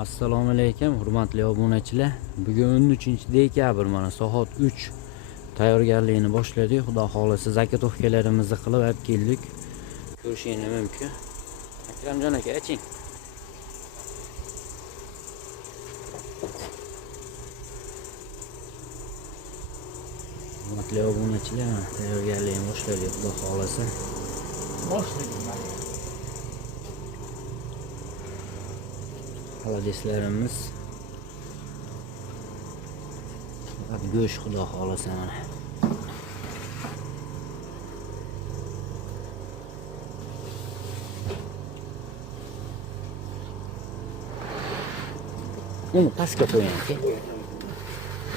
Assalomu alaykum hurmatli obunachilar. Bugun 13-dekabr mana soat 3 tayyorgarlikni boshladik. Xudo xolisa zakotovkalarimizni qilib olib keldik. Ko'rishingiz mumkin. Akramjon aka, aching. Hurmatli obunachilar, tayyorgarlikni boshladik. Xudo xolisa boshladik. Paladeslarimiz go'sht xudo xolasa mana. Uni pastga qo'ying aka.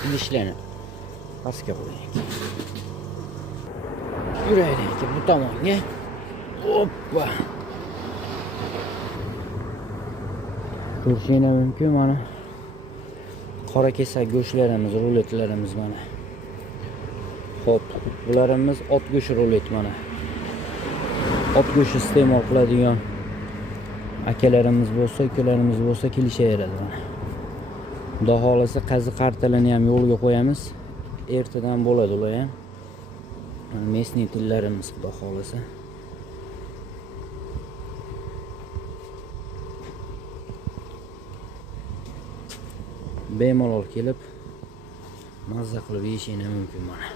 Idishlarni pastga qo'ying. Yuraylik aka bu tomonga. Hoppa. Ko'rishingiz mumkin mana. Qora kesak go'shtlarimiz, ruletlarimiz mana. Xo'p, bularimiz ot go'shti rulet mana. Ot go'shti iste'mol qiladigan akalarimiz bo'lsa, ukalarimiz bo'lsa kelishaveradi mana. Xudo xolasa qazi qartalini ham yo'lga qo'yamiz. Ertadan bo'ladi ular ham. Mesni tillarimiz xudo xolasa. Bemalol kelib mazza qilib yeyishingiz mumkin mana.